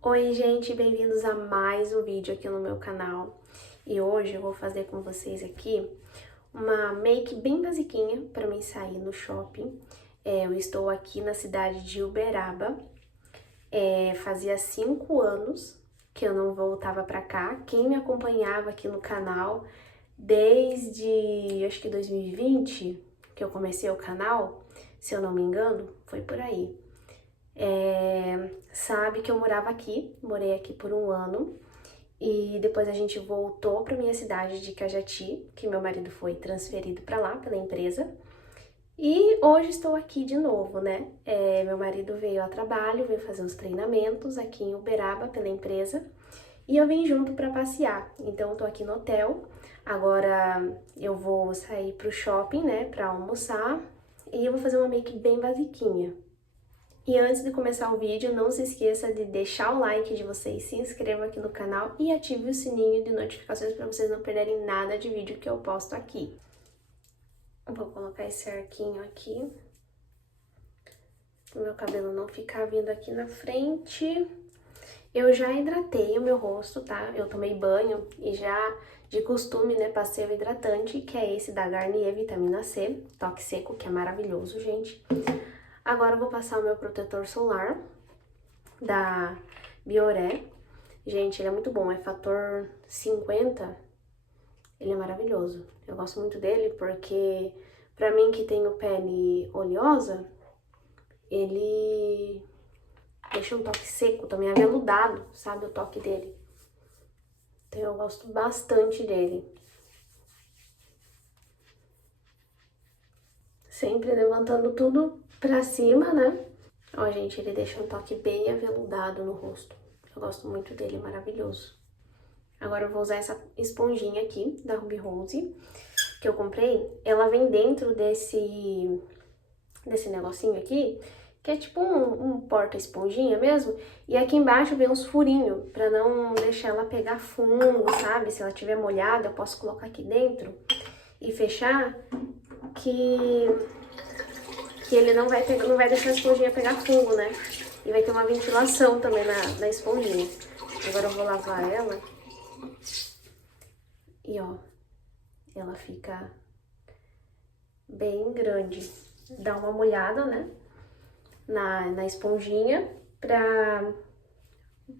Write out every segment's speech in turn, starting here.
Oi gente, bem-vindos a mais um vídeo aqui no meu canal. E hoje eu vou fazer com vocês aqui uma make bem basiquinha para mim sair no shopping. Eu estou aqui na cidade de Uberaba. Fazia 5 anos que eu não voltava para cá. Quem me acompanhava aqui no canal desde, acho que 2020, que eu comecei o canal, se eu não me engano, foi por aí. Sabe que eu morei aqui por 1 ano e depois a gente voltou para minha cidade de Cajati, que meu marido foi transferido para lá pela empresa. E hoje estou aqui de novo, né? Meu marido veio a trabalho, veio fazer os treinamentos aqui em Uberaba pela empresa e eu vim junto para passear. Então eu tô aqui no hotel. Agora eu vou sair pro shopping, né, para almoçar e eu vou fazer uma make bem basiquinha. E antes de começar o vídeo, não se esqueça de deixar o like de vocês, se inscreva aqui no canal e ative o sininho de notificações para vocês não perderem nada de vídeo que eu posto aqui. Vou colocar esse arquinho aqui, para o meu cabelo não ficar vindo aqui na frente. Eu já hidratei o meu rosto, tá? Eu tomei banho e já, de costume, né, passei o hidratante, que é esse da Garnier Vitamina C, toque seco, que é maravilhoso, gente. Agora eu vou passar o meu protetor solar da Bioré. Gente, ele é muito bom, é fator 50, ele é maravilhoso. Eu gosto muito dele porque, pra mim que tenho pele oleosa, ele deixa um toque seco, também aveludado, sabe, o toque dele. Então eu gosto bastante dele. Sempre levantando tudo pra cima, né? Ó, gente, ele deixa um toque bem aveludado no rosto. Eu gosto muito dele, é maravilhoso. Agora eu vou usar essa esponjinha aqui, da Ruby Rose, que eu comprei. Ela vem dentro desse negocinho aqui, que é tipo um porta-esponjinha mesmo. E aqui embaixo vem uns furinhos, pra não deixar ela pegar fungo, sabe? Se ela tiver molhada, eu posso colocar aqui dentro e fechar, que ele não vai deixar a esponjinha pegar fungo, né? E vai ter uma ventilação também na esponjinha. Agora eu vou lavar ela. E ó, ela fica bem grande. Dá uma molhada, né? Na esponjinha, pra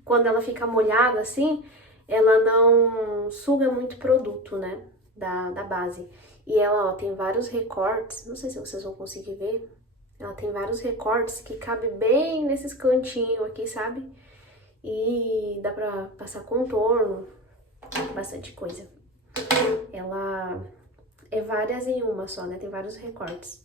quando ela fica molhada assim, ela não suga muito produto, né? Da base. E ela, ó, tem vários recortes, não sei se vocês vão conseguir ver. Ela tem vários recortes que cabe bem nesses cantinhos aqui, sabe? E dá pra passar contorno, bastante coisa. Ela é várias em uma só, né? Tem vários recortes.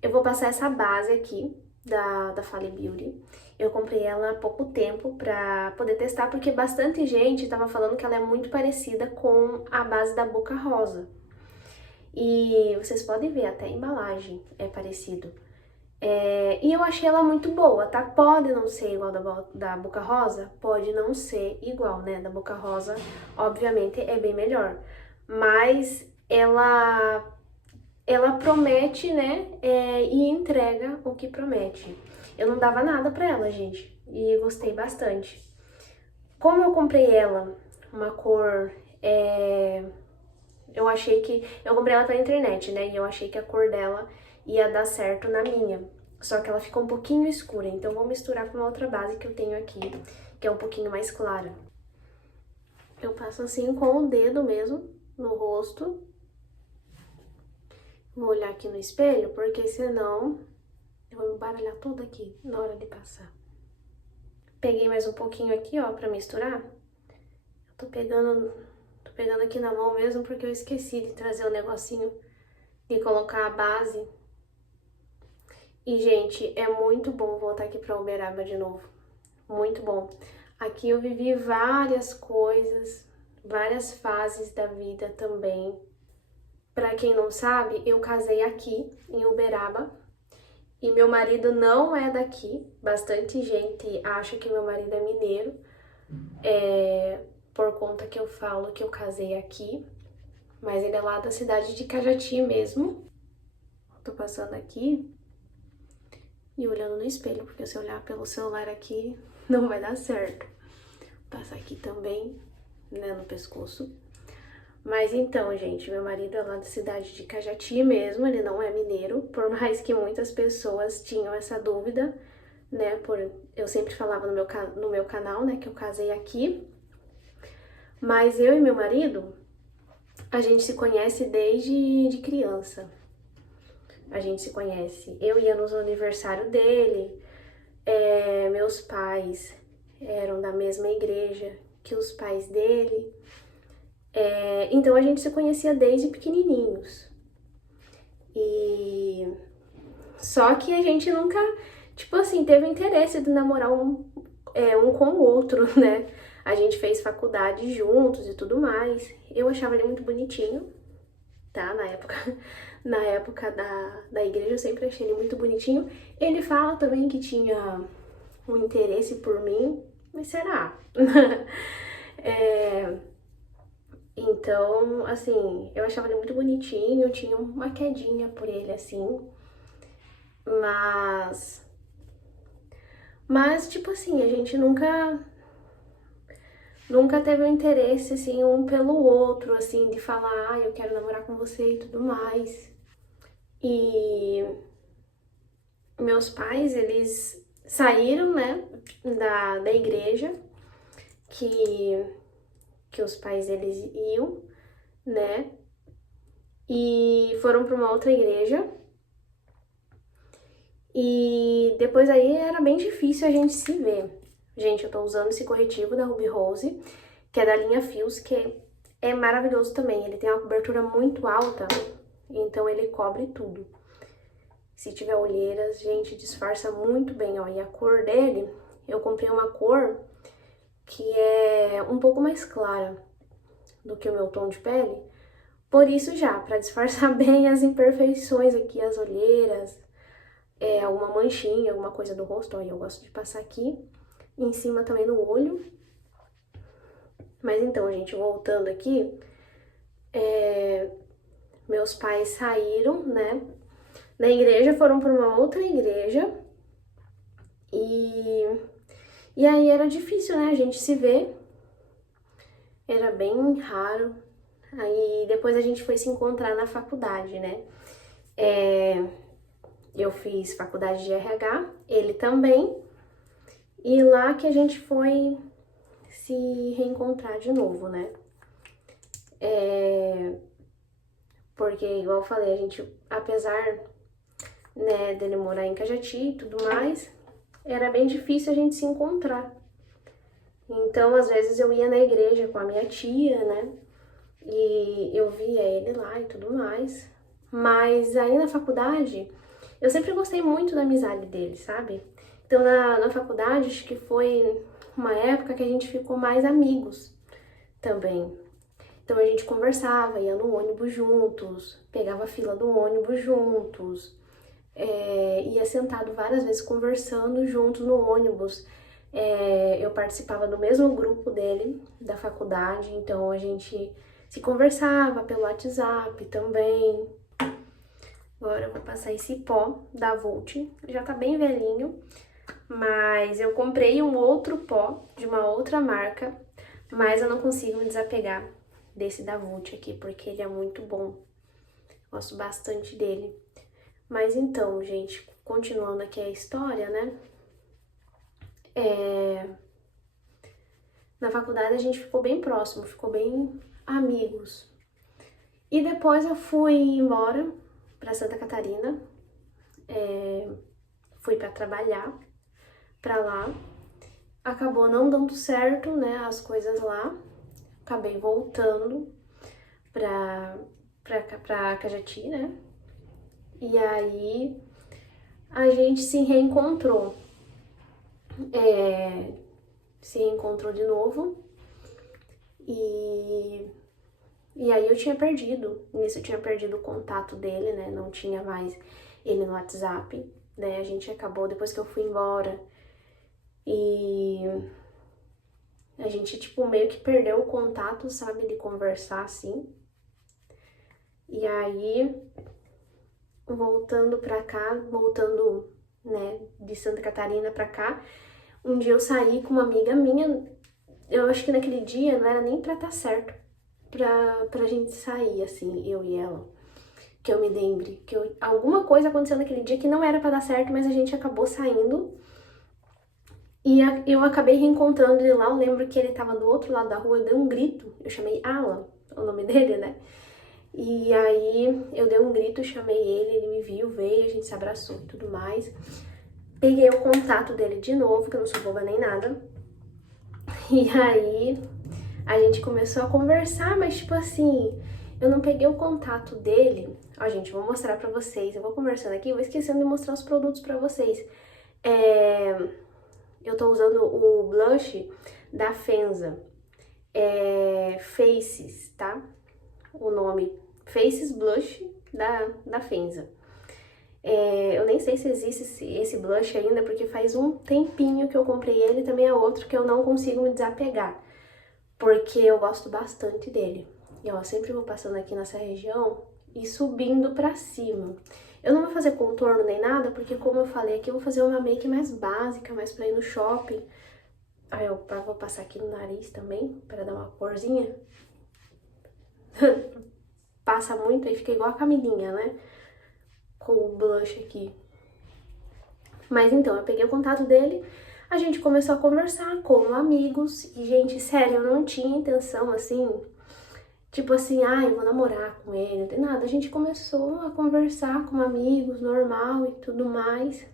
Eu vou passar essa base aqui da Fally Beauty. Eu comprei ela há pouco tempo pra poder testar, porque bastante gente tava falando que ela é muito parecida com a base da Boca Rosa. E vocês podem ver, até a embalagem é parecido. E eu achei ela muito boa, tá? Pode não ser igual da Boca Rosa? Pode não ser igual, né? Da Boca Rosa, obviamente, é bem melhor. Mas ela promete, né? E entrega o que promete. Eu não dava nada pra ela, gente. E gostei bastante. Como eu comprei ela, uma cor... eu achei que... Eu comprei ela pela internet, né? E eu achei que a cor dela ia dar certo na minha. Só que ela ficou um pouquinho escura, então vou misturar com uma outra base que eu tenho aqui, que é um pouquinho mais clara. Eu passo assim com o dedo mesmo no rosto. Vou olhar aqui no espelho, porque senão eu vou me baralhar toda aqui na hora de passar. Peguei mais um pouquinho aqui, ó, pra misturar. Eu tô pegando aqui na mão mesmo, porque eu esqueci de trazer o negocinho de colocar a base. E, gente, é muito bom voltar aqui pra Uberaba de novo. Muito bom. Aqui eu vivi várias coisas, várias fases da vida também. Pra quem não sabe, eu casei aqui, em Uberaba. E meu marido não é daqui. Bastante gente acha que meu marido é mineiro. Por conta que eu falo que eu casei aqui. Mas ele é lá da cidade de Cajati mesmo. Tô passando aqui e olhando no espelho, porque se eu olhar pelo celular aqui, não vai dar certo. Vou passar aqui também, né, no pescoço. Mas então, gente, meu marido é lá da cidade de Cajati mesmo, ele não é mineiro, por mais que muitas pessoas tinham essa dúvida, né, eu sempre falava no meu canal, né, que eu casei aqui. Mas eu e meu marido, a gente se conhece desde de criança. A gente se conhece. Eu ia nos aniversários dele, meus pais eram da mesma igreja que os pais dele. Então a gente se conhecia desde pequenininhos. E só que a gente nunca, tipo assim, teve interesse de namorar um com o outro, né? A gente fez faculdade juntos e tudo mais. Eu achava ele muito bonitinho, tá? Na época da igreja eu sempre achei ele muito bonitinho. Ele fala também que tinha um interesse por mim, mas será? Então, assim, eu achava ele muito bonitinho, eu tinha uma quedinha por ele, assim, mas... Mas, tipo assim, a gente nunca teve um interesse, assim, um pelo outro, assim, de falar, eu quero namorar com você e tudo mais. E meus pais, eles saíram, né, da igreja que os pais deles iam, né, e foram para uma outra igreja. E depois aí era bem difícil a gente se ver. Gente, eu tô usando esse corretivo da Ruby Rose, que é da linha Fios, que é maravilhoso também. Ele tem uma cobertura muito alta, então ele cobre tudo. Se tiver olheiras, gente, disfarça muito bem, ó. E a cor dele, eu comprei uma cor que é um pouco mais clara do que o meu tom de pele. Por isso já, pra disfarçar bem as imperfeições aqui, as olheiras, alguma manchinha, alguma coisa do rosto, ó, eu gosto de passar aqui, em cima também no olho. Mas então, gente, voltando aqui, meus pais saíram, né, da igreja, foram para uma outra igreja, e aí era difícil, né, a gente se ver, era bem raro. Aí depois a gente foi se encontrar na faculdade, né, eu fiz faculdade de RH, ele também, e lá que a gente foi se reencontrar de novo, né? Porque, igual eu falei, a gente, apesar, né, dele morar em Cajati e tudo mais, era bem difícil a gente se encontrar. Então, às vezes eu ia na igreja com a minha tia, né? E eu via ele lá e tudo mais. Mas aí na faculdade, eu sempre gostei muito da amizade dele, sabe? Então, na faculdade, acho que foi uma época que a gente ficou mais amigos também. Então a gente conversava, ia no ônibus juntos, pegava a fila do ônibus juntos, ia sentado várias vezes conversando juntos no ônibus. Eu participava do mesmo grupo dele, da faculdade, então a gente se conversava pelo WhatsApp também. Agora eu vou passar esse pó da Volt, já tá bem velhinho, mas eu comprei um outro pó de uma outra marca, mas eu não consigo me desapegar desse da Vult aqui, porque ele é muito bom. Gosto bastante dele. Mas então, gente, continuando aqui a história, né? Na faculdade a gente ficou bem próximo, ficou bem amigos. E depois eu fui embora para Santa Catarina, fui para trabalhar para lá. Acabou não dando certo, né, as coisas lá. Acabei voltando pra Cajati, né? E aí a gente se reencontrou. Se reencontrou de novo. E aí eu tinha perdido. Nisso eu tinha perdido o contato dele, né? Não tinha mais ele no WhatsApp. Né? A gente acabou depois que eu fui embora. E a gente, tipo, meio que perdeu o contato, sabe? De conversar assim. E aí, voltando pra cá, voltando, né, de Santa Catarina pra cá, Um dia eu saí com uma amiga minha, eu acho que naquele dia não era nem pra estar certo pra gente sair, assim, eu e ela. Que eu me lembre, alguma coisa aconteceu naquele dia que não era pra dar certo, mas a gente acabou saindo. E eu acabei reencontrando ele lá, eu lembro que ele tava do outro lado da rua, eu dei um grito, eu chamei Alan, o nome dele, né? E aí eu dei um grito, chamei ele me viu, veio, a gente se abraçou e tudo mais. Peguei o contato dele de novo, que eu não sou boba nem nada. E aí a gente começou a conversar, mas tipo assim, eu não peguei o contato dele. Ó, gente, vou mostrar pra vocês. Eu vou conversando aqui, vou esquecendo de mostrar os produtos pra vocês. Eu tô usando o blush da Fenza. Faces, tá? O nome Faces Blush da Fenza. Eu nem sei se existe esse blush ainda, porque faz um tempinho que eu comprei ele, também é outro que eu não consigo me desapegar, porque eu gosto bastante dele. E eu sempre vou passando aqui nessa região e subindo pra cima. Eu não vou fazer contorno nem nada, porque como eu falei aqui, eu vou fazer uma make mais básica, mais pra ir no shopping. Aí eu vou passar aqui no nariz também, pra dar uma corzinha. Passa muito, aí fica igual a Camilinha, né? Com o blush aqui. Mas então, eu peguei o contato dele, a gente começou a conversar como amigos. E, gente, sério, eu não tinha intenção, assim, tipo assim, eu vou namorar com ele, não tem nada. A gente começou a conversar como amigos, normal e tudo mais.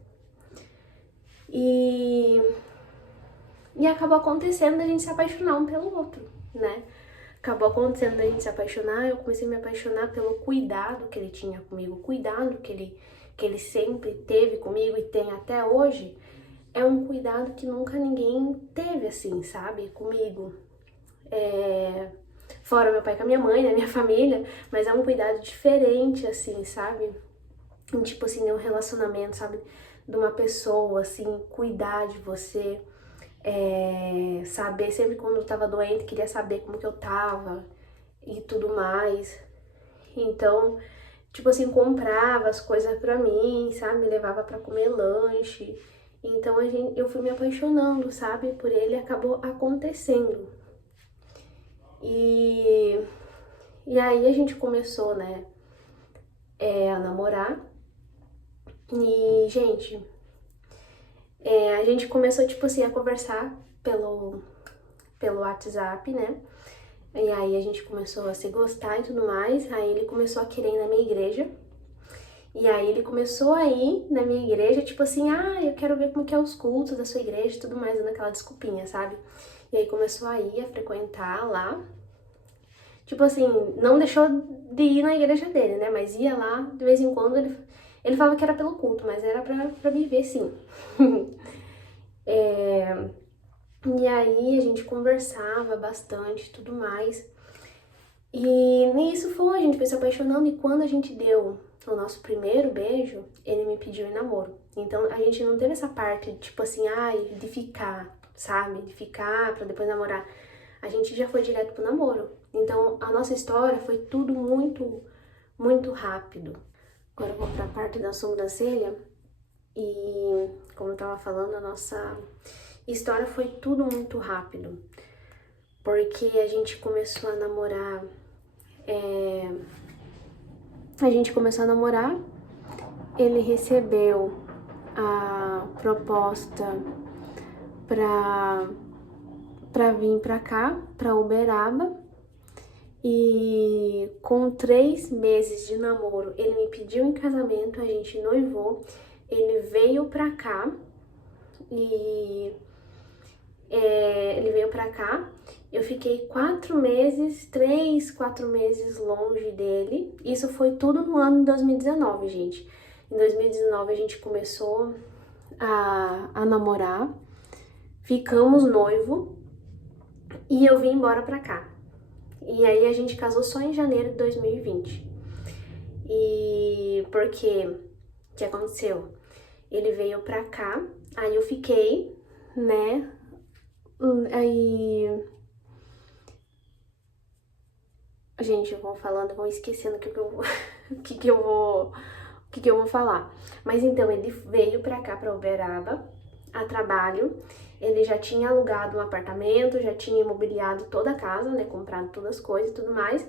E acabou acontecendo a gente se apaixonar um pelo outro, né? Acabou acontecendo a gente se apaixonar, eu comecei a me apaixonar pelo cuidado que ele tinha comigo, o cuidado que ele sempre teve comigo e tem até hoje. É um cuidado que nunca ninguém teve, assim, sabe, comigo. Fora meu pai com a minha mãe, né, minha família, mas é um cuidado diferente, assim, sabe? Tipo assim, de um relacionamento, sabe? De uma pessoa, assim, cuidar de você, saber sempre quando eu tava doente, queria saber como que eu tava e tudo mais. Então, tipo assim, comprava as coisas pra mim, sabe? Me levava pra comer lanche. Então eu fui me apaixonando, sabe? Por ele, acabou acontecendo. E aí a gente começou, né, a namorar. E, gente, a gente começou, tipo assim, a conversar pelo WhatsApp, né? E aí a gente começou a se gostar e tudo mais. Aí ele começou a querer ir na minha igreja. E aí ele começou a ir na minha igreja, tipo assim, eu quero ver como que é os cultos da sua igreja e tudo mais, dando aquela desculpinha, sabe? E aí começou a ir, a frequentar lá. Tipo assim, não deixou de ir na igreja dele, né? Mas ia lá, de vez em quando, ele falava que era pelo culto, mas era pra me ver, sim. E aí a gente conversava bastante e tudo mais. E nisso foi, a gente foi se apaixonando, e quando a gente deu o nosso primeiro beijo, ele me pediu em namoro. Então a gente não teve essa parte de tipo assim, de ficar, sabe? De ficar pra depois namorar. A gente já foi direto pro namoro. Então a nossa história foi tudo muito, muito rápido. Agora eu vou pra parte da sobrancelha. E como eu tava falando, a nossa história foi tudo muito rápido. Porque a gente começou a namorar. Ele recebeu a proposta pra vir pra cá, pra Uberaba. E com 3 meses de namoro, ele me pediu em casamento, a gente noivou, ele veio pra cá e ele veio pra cá. Eu fiquei 4 meses, 3, 4 meses longe dele. Isso foi tudo no ano de 2019, gente. Em 2019 a gente começou a namorar, ficamos noivo e eu vim embora pra cá. E aí a gente casou só em janeiro de 2020. E porque o que aconteceu? Ele veio pra cá, aí eu fiquei, né? Aí gente, eu vou falando, vou esquecendo o que eu vou, o que eu vou falar. Mas então ele veio pra cá, pra Uberaba, a trabalho, Ele já tinha alugado um apartamento, já tinha imobiliado toda a casa, né? Comprado todas as coisas e tudo mais.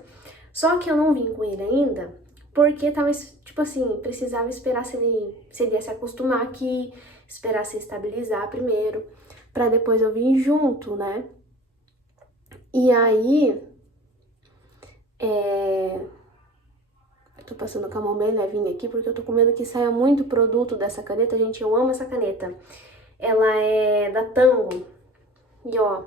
Só que eu não vim com ele ainda, porque tava, tipo assim, precisava esperar se ele ia se acostumar aqui, esperar se estabilizar primeiro, pra depois eu vir junto, né? E aí, eu tô passando com a mão bem levinha aqui, porque eu tô com medo que saia muito produto dessa caneta. Gente, eu amo essa caneta. Ela é da Tango. E ó,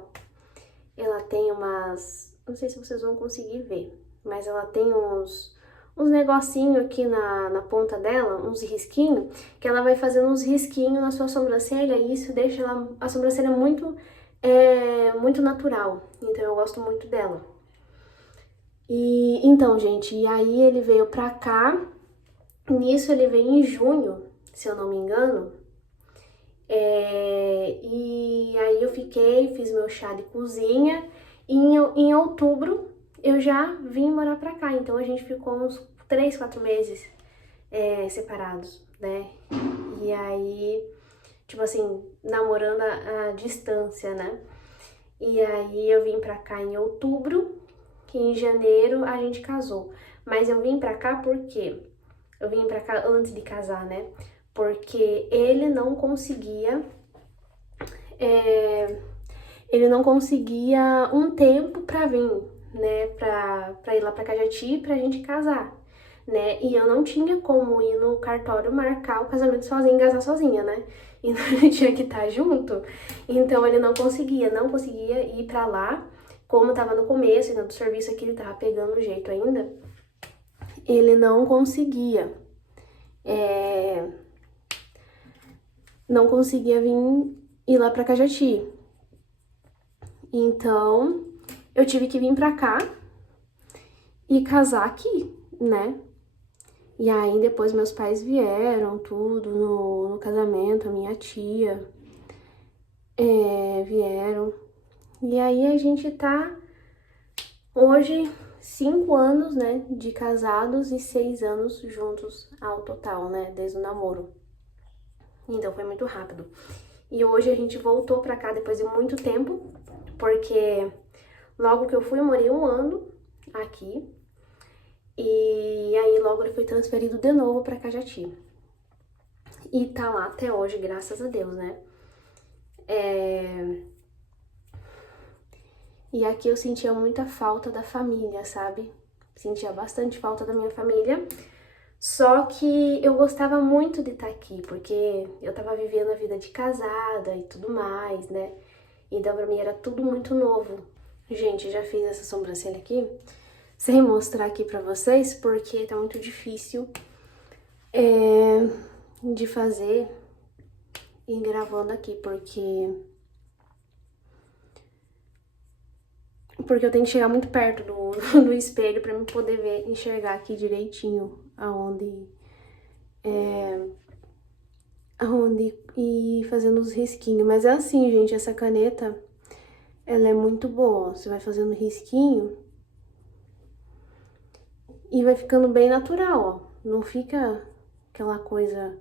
ela tem umas... Não sei se vocês vão conseguir ver, mas ela tem uns negocinhos aqui na ponta dela, uns risquinhos, que ela vai fazendo uns risquinhos na sua sobrancelha e isso deixa a sobrancelha muito natural. Então eu gosto muito dela. E então, gente, e aí ele veio pra cá. Nisso ele veio em junho, se eu não me engano. E aí eu fiz meu chá de cozinha e em outubro eu já vim morar pra cá. Então a gente ficou uns 3, 4 meses separados, né? E aí, tipo assim, namorando à distância, né? E aí eu vim pra cá em outubro, que em janeiro a gente casou. Mas eu vim pra cá por quê? Eu vim pra cá antes de casar, né? Porque ele não conseguia um tempo pra vir, né? Pra ir lá pra Cajati pra gente casar, né? E eu não tinha como ir no cartório marcar o casamento sozinha, casar sozinha, né? Então ele tinha que estar junto. Então ele não conseguia ir pra lá. Como tava no começo, ainda do serviço aqui, ele tava pegando o jeito ainda. Ele não conseguia. Não conseguia vir ir lá pra Cajati. Então, eu tive que vir pra cá e casar aqui, né? E aí, depois meus pais vieram, tudo, no casamento, a minha tia vieram. E aí, a gente tá hoje 5 anos, né, de casados e 6 anos juntos ao total, né, desde o namoro. Então, foi muito rápido. E hoje a gente voltou pra cá depois de muito tempo, porque logo que eu fui, eu morei 1 ano aqui. E aí logo ele foi transferido de novo pra Cajati. E tá lá até hoje, graças a Deus, né? E aqui eu sentia muita falta da família, sabe? Sentia bastante falta da minha família. Só que eu gostava muito de estar aqui, porque eu tava vivendo a vida de casada e tudo mais, né? Então pra mim era tudo muito novo. Gente, já fiz essa sobrancelha aqui, sem mostrar aqui pra vocês, porque tá muito difícil de fazer e gravando aqui, porque eu tenho que chegar muito perto do espelho pra me poder ver, enxergar aqui direitinho aonde ir fazendo os risquinhos. Mas é assim, gente, essa caneta, ela é muito boa. Você vai fazendo risquinho e vai ficando bem natural, ó. Não fica aquela coisa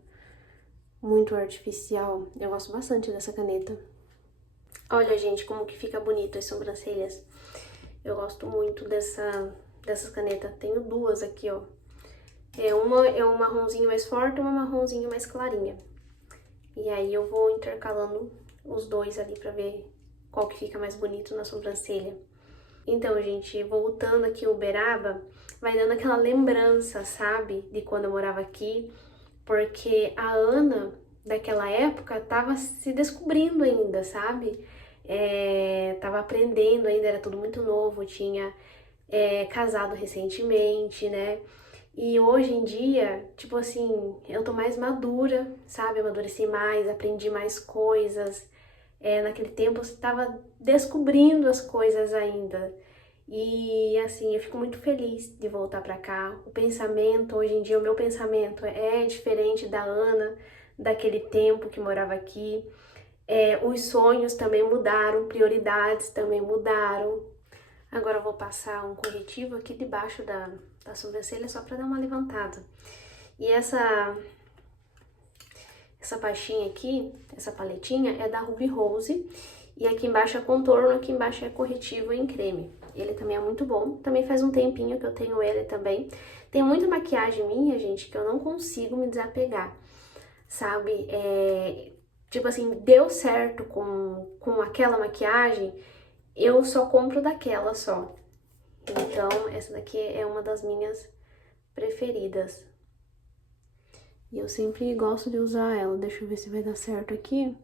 muito artificial. Eu gosto bastante dessa caneta. Olha, gente, como que fica bonito as sobrancelhas. Eu gosto muito dessas canetas. Tenho 2 aqui, ó. Uma é um marronzinho mais forte e uma marronzinho mais clarinha. E aí eu vou intercalando os 2 ali pra ver qual que fica mais bonito na sobrancelha. Então, gente, voltando aqui o Uberaba, vai dando aquela lembrança, sabe? De quando eu morava aqui. Porque a Ana, daquela época, tava se descobrindo ainda, sabe? Tava aprendendo ainda, era tudo muito novo, tinha casado recentemente, né? E hoje em dia, tipo assim, eu tô mais madura, sabe? Amadureci mais, aprendi mais coisas. Naquele tempo eu estava descobrindo as coisas ainda. E assim, eu fico muito feliz de voltar pra cá. O pensamento, hoje em dia, o meu pensamento é diferente da Ana, daquele tempo que morava aqui. Os sonhos também mudaram, prioridades também mudaram. Agora eu vou passar um corretivo aqui debaixo da sobrancelha só pra dar uma levantada. E essa Essa pastinha aqui, essa paletinha, é da Ruby Rose. E aqui embaixo é contorno, aqui embaixo é corretivo em creme. Ele também é muito bom. Também faz um tempinho que eu tenho ele também. Tem muita maquiagem minha, gente, que eu não consigo me desapegar, sabe? Tipo assim, deu certo com aquela maquiagem, eu só compro daquela só. Então, essa daqui é uma das minhas preferidas. E eu sempre gosto de usar ela. Deixa eu ver se vai dar certo aqui.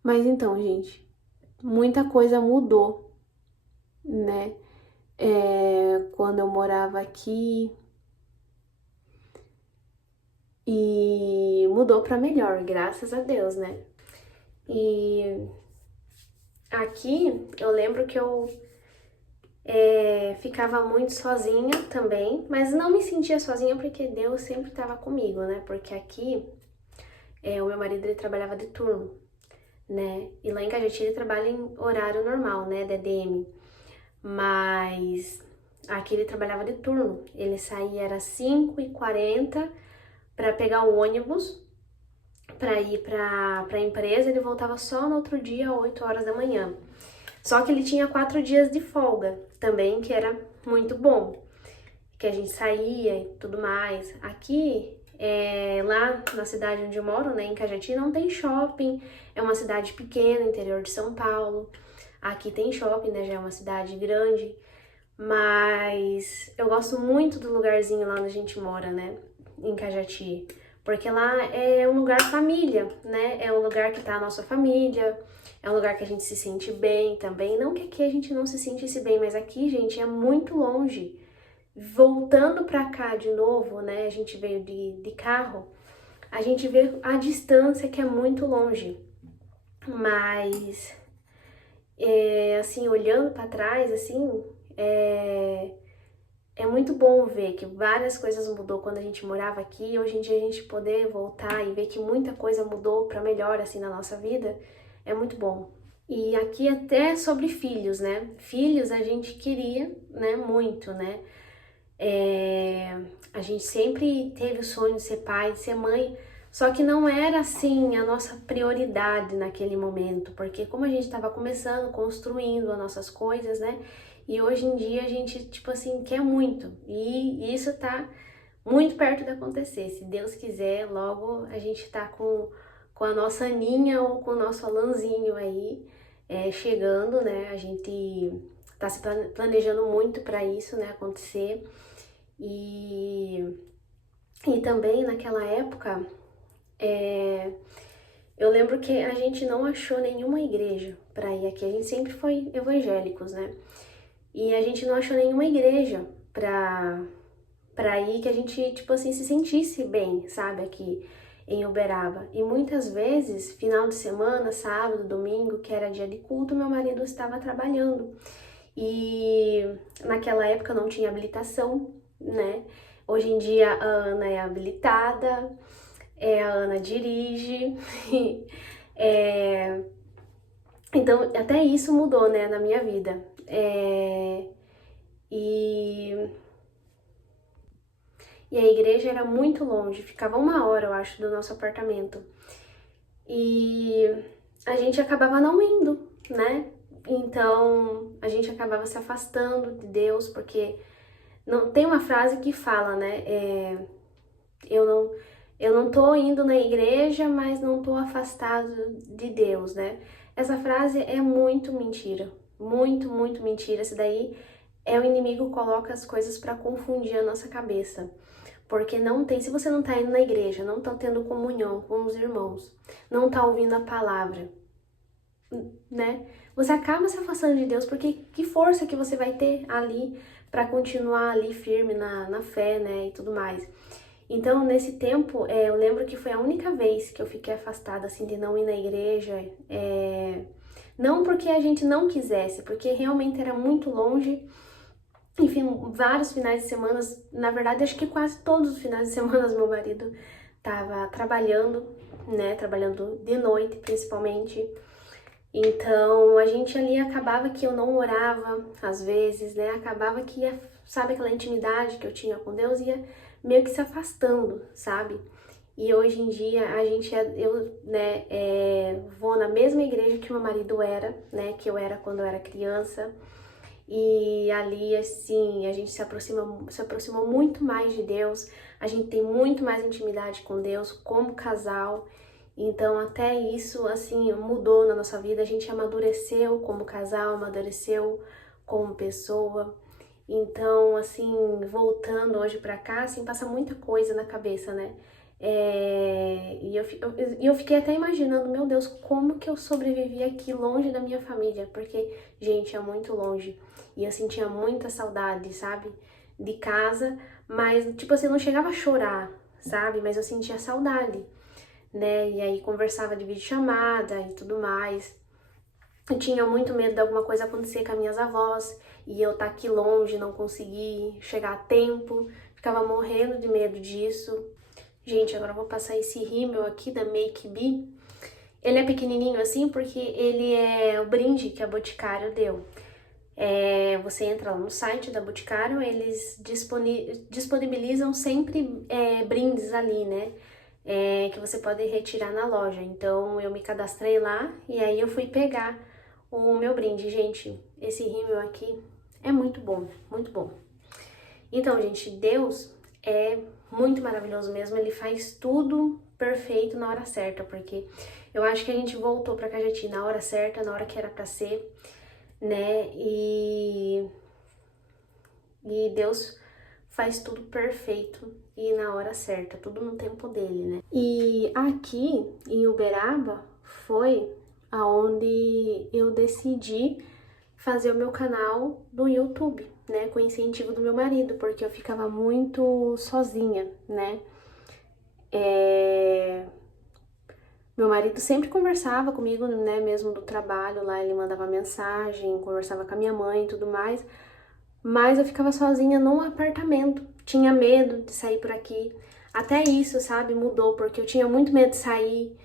Mas então, gente, muita coisa mudou, né? Quando eu morava aqui. E mudou pra melhor, graças a Deus, né? E aqui eu lembro que eu ficava muito sozinha também, mas não me sentia sozinha porque Deus sempre estava comigo, né? Porque aqui o meu marido ele trabalhava de turno, né? E lá em Cajati ele trabalha em horário normal, né? DDM. Mas aqui ele trabalhava de turno. Ele saía era 5h40 para pegar o ônibus para ir para a empresa. Ele voltava só no outro dia, 8 horas da manhã. Só que ele tinha 4 dias de folga também, que era muito bom, que a gente saía e tudo mais. Aqui, lá na cidade onde eu moro, né, em Cajati, não tem shopping, é uma cidade pequena, interior de São Paulo. Aqui tem shopping, né, já é uma cidade grande, mas eu gosto muito do lugarzinho lá onde a gente mora, né, em Cajati, porque lá é um lugar família, né, é um lugar que tá a nossa família, é um lugar que a gente se sente bem também. Não que aqui a gente não se sentisse bem, mas aqui, gente, é muito longe. Voltando pra cá de novo, né? A gente veio de carro, a gente vê a distância que é muito longe. Mas, assim, olhando pra trás, assim, é muito bom ver que várias coisas mudou quando a gente morava aqui. Hoje em dia a gente poder voltar e ver que muita coisa mudou pra melhor, assim, na nossa vida, é muito bom. E aqui até sobre filhos, né? Filhos a gente queria, né? Muito, né? A gente sempre teve o sonho de ser pai, de ser mãe, só que não era assim a nossa prioridade naquele momento, porque como a gente estava começando, construindo as nossas coisas, né? E hoje em dia a gente, tipo assim, quer muito. E isso tá muito perto de acontecer. Se Deus quiser, logo a gente tá com a nossa Aninha ou com o nosso Alanzinho aí chegando, né? A gente tá se planejando muito para isso, né, acontecer. E também naquela época, eu lembro que a gente não achou nenhuma igreja para ir aqui. A gente sempre foi evangélicos, né? E a gente não achou nenhuma igreja pra ir que a gente, tipo assim, se sentisse bem, sabe, aqui em Uberaba. E muitas vezes, final de semana, sábado, domingo, que era dia de culto, meu marido estava trabalhando. E naquela época não tinha habilitação, né? Hoje em dia a Ana é habilitada, a Ana dirige. Então, até isso mudou, né, na minha vida. E a igreja era muito longe, ficava 1 hora, eu acho, do nosso apartamento. E a gente acabava não indo, né? Então, a gente acabava se afastando de Deus, porque não tem uma frase que fala, né? Eu não tô indo na igreja, mas não tô afastado de Deus, né? Essa frase é muito mentira, muito, muito mentira. Isso daí o inimigo coloca as coisas para confundir a nossa cabeça. Porque não tem, se você não tá indo na igreja, não tá tendo comunhão com os irmãos, não tá ouvindo a palavra, né? Você acaba se afastando de Deus, porque que força que você vai ter ali para continuar ali firme na fé, né, e tudo mais. Então, nesse tempo, eu lembro que foi a única vez que eu fiquei afastada, assim, de não ir na igreja. Não porque a gente não quisesse, porque realmente era muito longe. Enfim, vários finais de semana, na verdade, acho que quase todos os finais de semana meu marido tava trabalhando, né, trabalhando de noite, principalmente. Então, a gente ali acabava que eu não orava, às vezes, né, acabava que sabe, aquela intimidade que eu tinha com Deus ia meio que se afastando, sabe? E hoje em dia eu, né, vou na mesma igreja que meu marido era, né, que eu era quando eu era criança. E ali, assim, a gente se aproximou muito mais de Deus, a gente tem muito mais intimidade com Deus como casal. Então, até isso, assim, mudou na nossa vida. A gente amadureceu como casal, amadureceu como pessoa. Então, assim, voltando hoje pra cá, assim, passa muita coisa na cabeça, né? E eu fiquei até imaginando, meu Deus, como que eu sobrevivi aqui longe da minha família? Porque, gente, é muito longe. E eu sentia muita saudade, sabe? De casa, mas, tipo assim, eu não chegava a chorar, sabe? Mas eu sentia saudade, né? E aí conversava de videochamada e tudo mais. Eu tinha muito medo de alguma coisa acontecer com as minhas avós e eu estar aqui longe, não conseguir chegar a tempo. Ficava morrendo de medo disso. Gente, agora eu vou passar esse rímel aqui da Make Be. Ele é pequenininho assim porque ele é o brinde que a Boticário deu. Você entra lá no site da Boticário, eles disponibilizam sempre brindes ali, né? Que você pode retirar na loja. Então eu me cadastrei lá e aí eu fui pegar o meu brinde. Gente, esse rímel aqui é muito bom, muito bom. Então, gente, Deus é muito maravilhoso mesmo, ele faz tudo perfeito na hora certa, porque eu acho que a gente voltou pra Cajati na hora certa, na hora que era pra ser, né? E Deus faz tudo perfeito e na hora certa, tudo no tempo dele, né? E aqui em Uberaba foi aonde eu decidi fazer o meu canal do YouTube, né, com o incentivo do meu marido, porque eu ficava muito sozinha, né? Meu marido sempre conversava comigo, né, mesmo do trabalho lá, ele mandava mensagem, conversava com a minha mãe e tudo mais, mas eu ficava sozinha num apartamento, tinha medo de sair por aqui. Até isso, sabe, mudou, porque eu tinha muito medo de sair,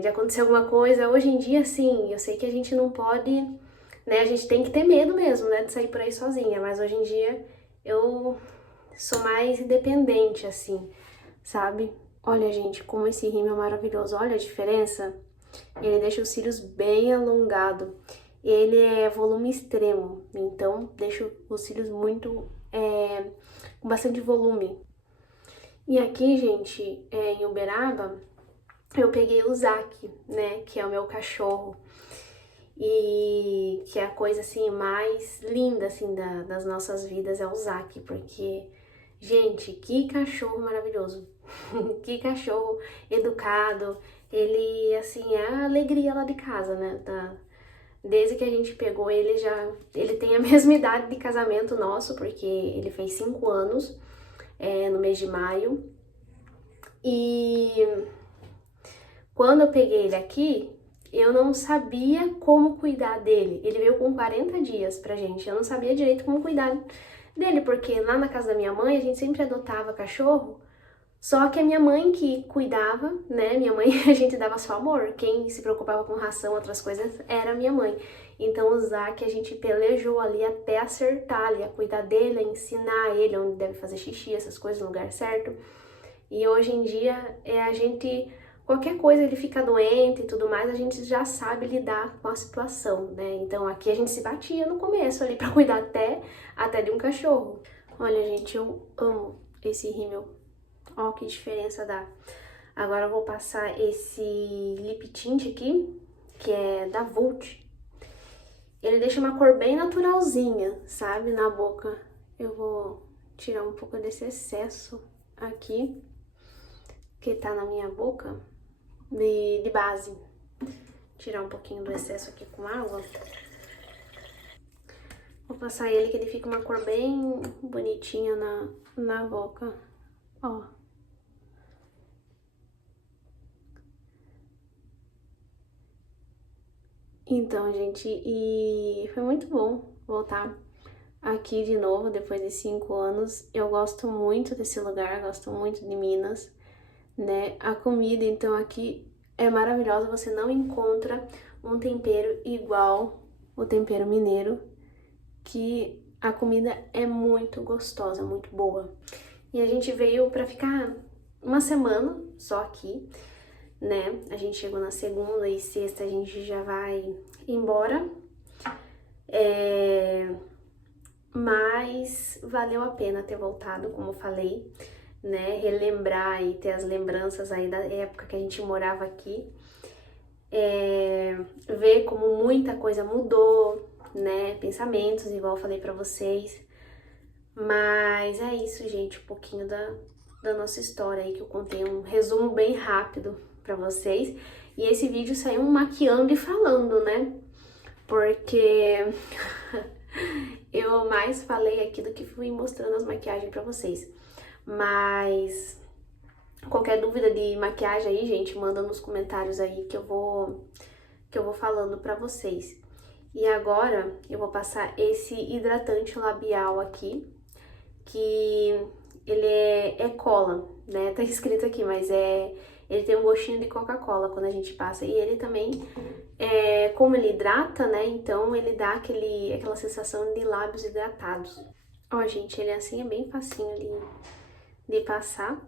de acontecer alguma coisa. Hoje em dia, sim, eu sei que a gente não pode, né, a gente tem que ter medo mesmo, né, de sair por aí sozinha, mas hoje em dia eu sou mais independente, assim, sabe? Olha, gente, como esse rímel é maravilhoso, olha a diferença. Ele deixa os cílios bem alongado. Ele é volume extremo, então deixa os cílios muito com bastante volume. E aqui, gente, em Uberaba, eu peguei o Zac, né, que é o meu cachorro. E que é a coisa assim mais linda assim das nossas vidas é o Zac, porque, gente, que cachorro maravilhoso. Que cachorro educado. Ele assim é a alegria lá de casa, né? Desde que a gente pegou ele ele tem a mesma idade de casamento nosso, porque ele fez 5 anos no mês de maio. E quando eu peguei ele aqui, eu não sabia como cuidar dele. Ele veio com 40 dias pra gente. Eu não sabia direito como cuidar dele, porque lá na casa da minha mãe a gente sempre adotava cachorro. Só que a minha mãe que cuidava, né? Minha mãe, a gente dava só amor. Quem se preocupava com ração, outras coisas, era a minha mãe. Então o Zac a gente pelejou ali até acertar ali, a cuidar dele, a ensinar ele onde deve fazer xixi, essas coisas no lugar certo. E hoje em dia a gente, qualquer coisa ele fica doente e tudo mais, a gente já sabe lidar com a situação, né? Então aqui a gente se batia no começo ali pra cuidar até de um cachorro. Olha, gente, eu amo esse rímel. Ó, que diferença dá. Agora eu vou passar esse lip tint aqui, que é da Vult. Ele deixa uma cor bem naturalzinha, sabe, na boca. Eu vou tirar um pouco desse excesso aqui, que tá na minha boca, de base. Tirar um pouquinho do excesso aqui com água. Vou passar ele que ele fica uma cor bem bonitinha na boca, ó. Então, gente, e foi muito bom voltar aqui de novo depois de 5 anos. Eu gosto muito desse lugar, gosto muito de Minas, né? A comida, então, aqui é maravilhosa. Você não encontra um tempero igual o tempero mineiro, que a comida é muito gostosa, muito boa. E a gente veio pra ficar uma semana só aqui, né? A gente chegou na segunda e sexta, a gente já vai embora. Mas valeu a pena ter voltado, como eu falei, né? Relembrar e ter as lembranças aí da época que a gente morava aqui. Ver como muita coisa mudou, né? Pensamentos, igual eu falei pra vocês. Mas é isso, gente, um pouquinho da nossa história aí, que eu contei um resumo bem rápido pra vocês. E esse vídeo saiu maquiando e falando, né? Porque eu mais falei aqui do que fui mostrando as maquiagens pra vocês. Mas qualquer dúvida de maquiagem aí, gente, manda nos comentários aí que eu vou falando pra vocês. E agora eu vou passar esse hidratante labial aqui, que ele é cola, né? Tá escrito aqui, mas ele tem um gostinho de Coca-Cola quando a gente passa. E ele também, como ele hidrata, né? Então ele dá aquela sensação de lábios hidratados. Ó, gente, ele assim é bem facinho de passar.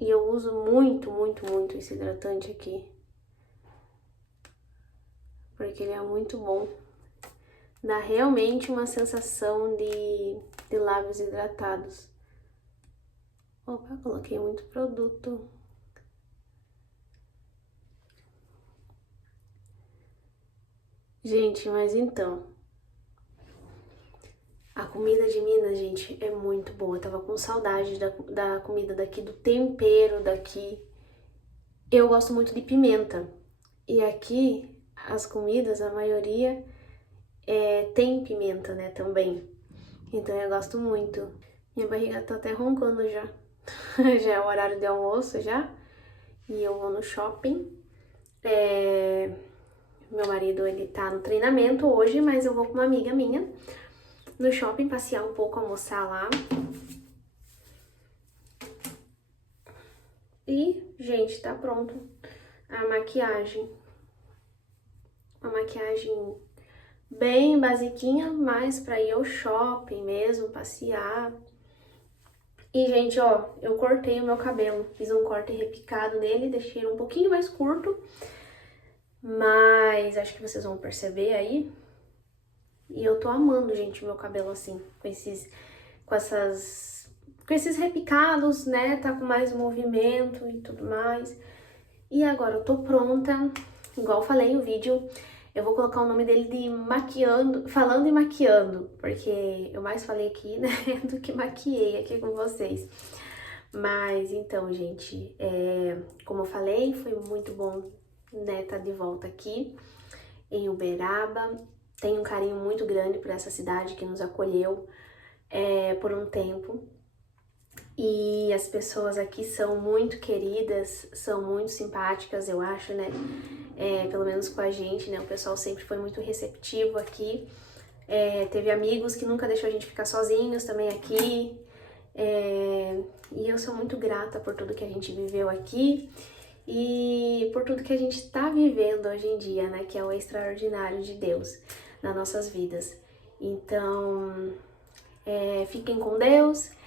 E eu uso muito, muito, muito esse hidratante aqui. Porque ele é muito bom. Dá realmente uma sensação de lábios hidratados. Opa, coloquei muito produto. Gente, mas então, a comida de Minas, gente, é muito boa. Eu tava com saudade da comida daqui, do tempero daqui. Eu gosto muito de pimenta. E aqui, as comidas, a maioria tem pimenta, né, também. Então eu gosto muito. Minha barriga tá até roncando já. Já é o horário de almoço já. E eu vou no shopping. Meu marido, ele tá no treinamento hoje, mas eu vou com uma amiga minha no shopping passear um pouco, almoçar lá. E, gente, tá pronto a maquiagem. Uma maquiagem bem basiquinha, mas pra ir ao shopping mesmo, passear. E, gente, ó, eu cortei o meu cabelo. Fiz um corte repicado nele, deixei ele um pouquinho mais curto. Mas acho que vocês vão perceber aí. E eu tô amando, gente, o meu cabelo assim, com esses repicados, né? Tá com mais movimento e tudo mais. E agora eu tô pronta. Igual eu falei no vídeo, eu vou colocar o nome dele de maquiando, falando e maquiando, porque eu mais falei aqui, né, do que maquiei aqui com vocês. Mas então, gente, como eu falei, foi muito bom, né, tá de volta aqui em Uberaba. Tenho um carinho muito grande por essa cidade que nos acolheu por um tempo. E as pessoas aqui são muito queridas, são muito simpáticas, eu acho, né? Pelo menos com a gente, né? O pessoal sempre foi muito receptivo aqui. Teve amigos que nunca deixou a gente ficar sozinhos também aqui. E eu sou muito grata por tudo que a gente viveu aqui e por tudo que a gente tá vivendo hoje em dia, né? Que é o extraordinário de Deus nas nossas vidas. Então, fiquem com Deus.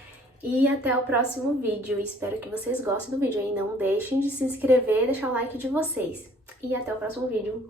E até o próximo vídeo. Espero que vocês gostem do vídeo, hein? Não deixem de se inscrever e deixar o like de vocês. E até o próximo vídeo.